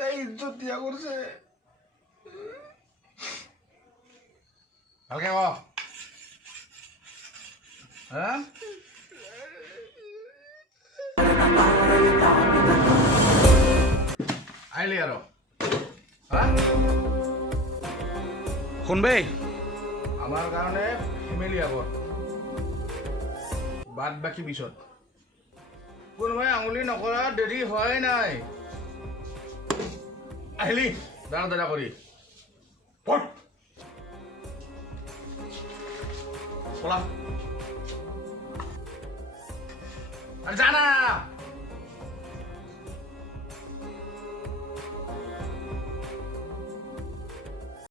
তাই ইজ্জত দিয়া করছে ভালকে ক হ্যাঁ আইলি আর হ্যাঁ শুনবে আমার কারণে ফ্যামিলি আগত বাদ বাকি পিছত কোনোবাই আঙুলি নকৰা দেৰি হয় নাই আহিলি দাঁড়া দাঁড়া কৰি পট পলা আৰ জানা